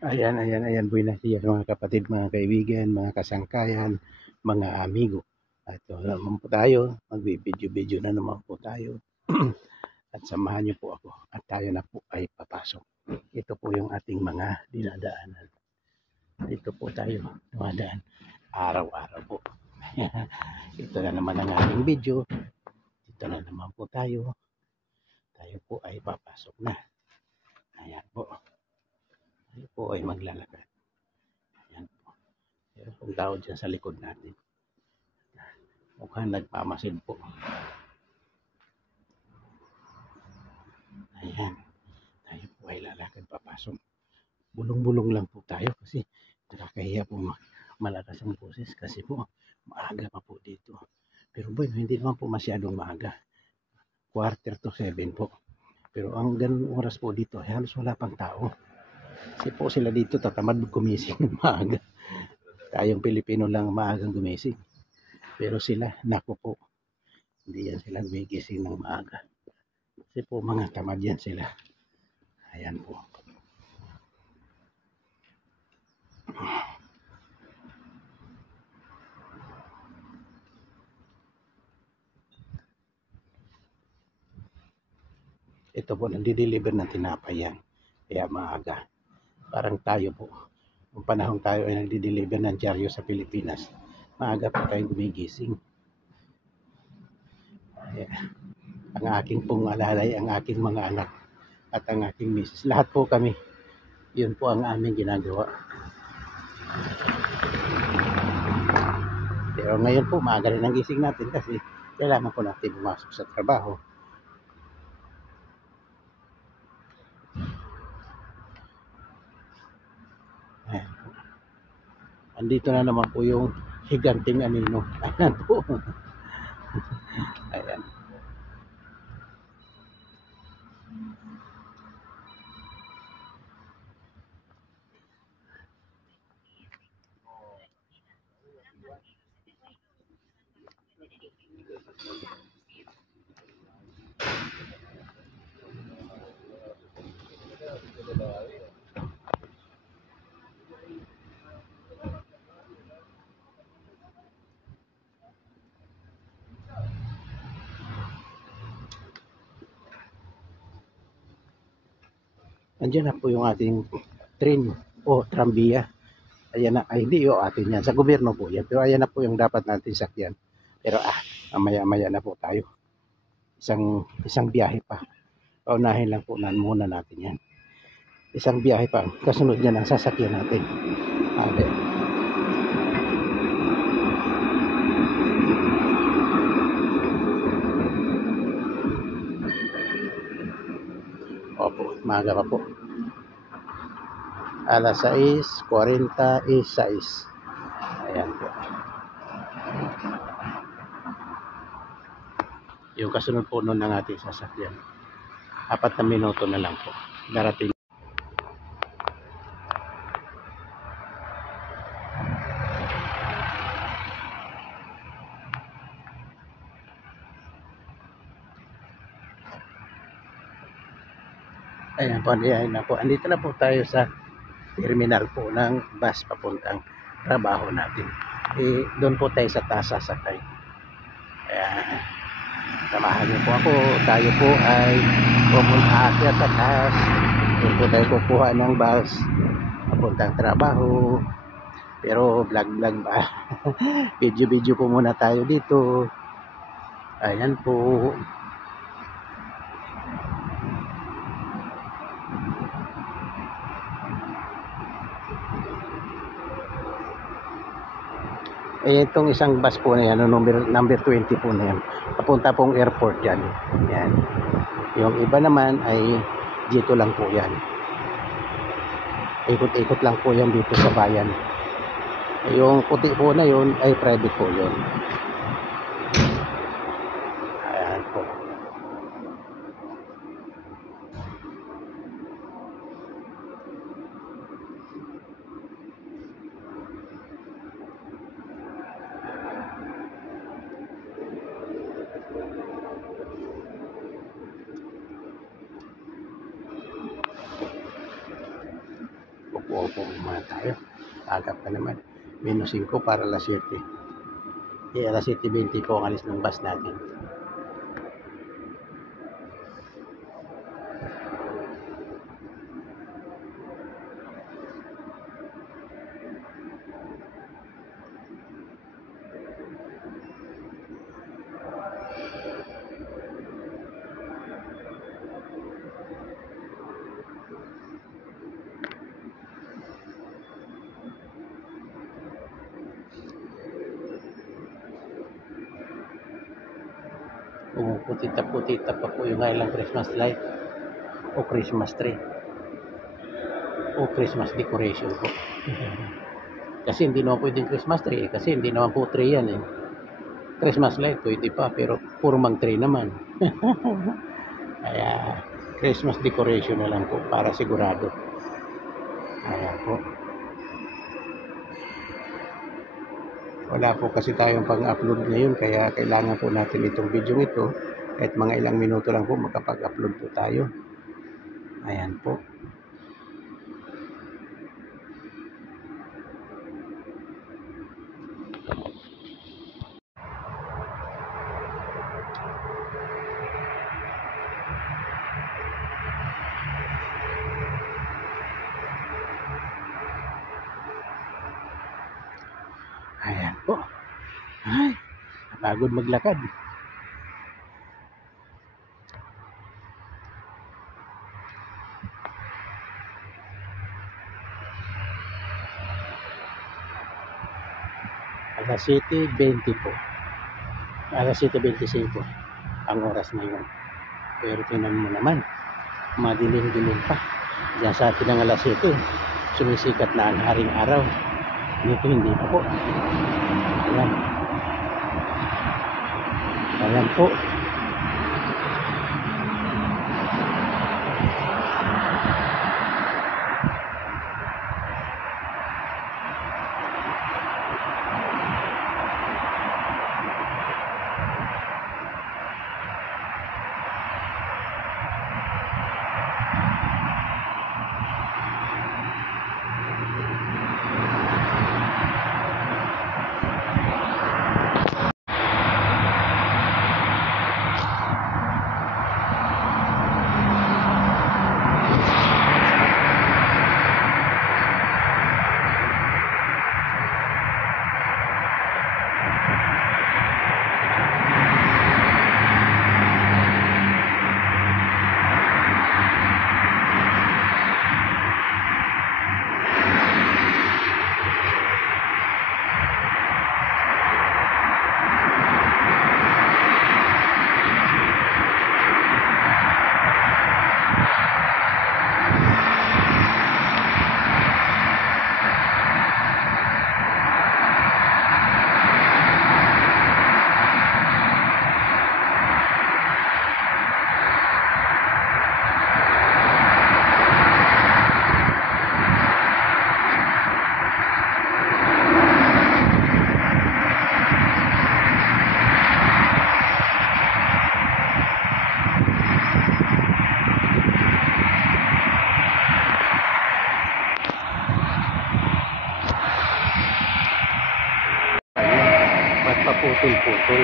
Ayan, ayan, ayan, buenas dias mga kapatid, mga kaibigan, mga kasangkayan, mga amigo. At naman po tayo, magbibideo-video na naman po tayo. At samahan niyo po ako at tayo na po ay papasok. Ito po yung ating mga dinadaanan. Dito po tayo dumadaan araw-araw po. Ito na naman ang ating video. Dito na naman po tayo. Tayo po ay papasok na. Ayan po. Tayo po ay maglalakad. Ayan po. Meron pong tao dyan sa likod natin. Mukhang nagpamasid po. Ayan. Tayo po ay lalakad papasok. Bulong-bulong lang po tayo kasi nakakahiya po malakas ang boses kasi po maaga pa po dito. Pero boy, hindi naman po masyadong maaga. 6:45 po. Pero ang ganung oras po dito, halos wala pang tao. Kasi po sila dito tatamad gumising ng maaga. Tayong Pilipino lang maagang gumising. Pero sila, naku po, hindi yan sila gumigising ng maaga. Kasi po mga tamad yan sila. Ayan po. Ito po, nandi-deliver ng tinapay yan. Kaya maaga. Parang tayo po. Nung panahon tayo ay nagdi-deliver ng dyaryo sa Pilipinas, maaga po tayong gumigising. Ayan. Ang aking pong alalay, ang aking mga anak, at ang aking misis. Lahat po kami. Yun po ang aming ginagawa. Pero ngayon po, maaga rin ang gising natin kasi kailangan po natin pumasok sa trabaho. Ayan po. Andito na naman po yung higanting anino. Ayan po. Ayan. Andiyan na po yung ating train o trambiya. Ayan na, ay hindi yung atin yan. Sa gobyerno po yan. Pero ayan na po yung dapat natin sakyan. Pero maya-maya na po tayo. Isang biyahe pa. Paunahin lang po muna natin yan. Isang biyahe pa. Kasunod niyan ang sasakyan natin. Okay. Opo, maaga pa po. Alas 6:46. Ayan po. Yung kasunod po nun ng ating sasakyan. 4 na minuto na lang po. Darating. Ayan po, ayan na po. Andito na po tayo sa terminal po ng bus papuntang trabaho natin. Doon po tayo sa taas sasakay. Ayan. Samahan niyo po ako. Tayo po ay pumunta sa taas. Doon po tayo kukuha ng bus papuntang trabaho. Pero vlog ba? Video po muna tayo dito. Ayan po. Itong isang bus po na yan, number 20 po na yan. Papunta pong airport yan. Yan. Yung iba naman ay dito lang po yan. Ikot-ikot lang po yan dito sa bayan. Yung puti po na yun ay private po yun. Ayan po. Upo po muna tayo. Agap pa naman. -5 para alas 7. Alas 7:20 po ang alis ng bus natin. Pumuputita-putita pa po yung ilang Christmas light o Christmas tree o Christmas decoration po. Kasi hindi naman pwedeng Christmas tree kasi hindi naman po tree yan eh. Christmas light pwede pa pero purmang tree naman. Kaya Christmas decoration na lang po para sigurado. Ayan po. Wala po kasi tayong pang-upload ngayon kaya kailangan po natin itong video ito at mga ilang minuto lang po makapag-upload po tayo. Ayan po. Ayan po. Ay, napagod maglakad. Alas 7:20 po. Alas 7:25 ang oras ngayon. Pero tingnan mo naman, madilim-dilim pa. Diyan sa atin ng alas 7, sumisikat na ang haring araw. Dito hindi pa po. Ayan. Ayan po. Paputol-putol.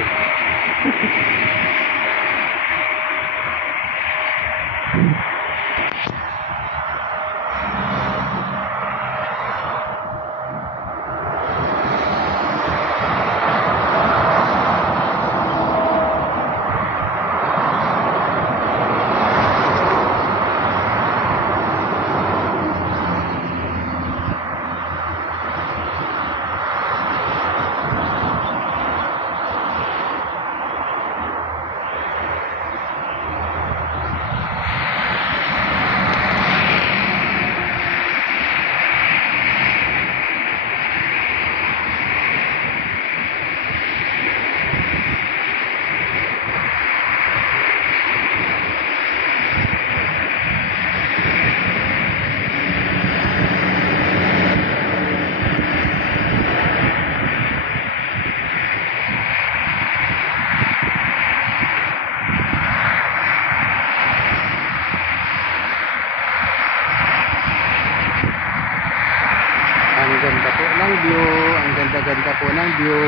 ng view. Ang ganda-ganda po ng view.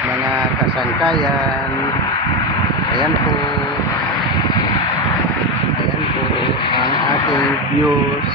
Mga kasangkayan. Ayan po. Ayan po ang ating views.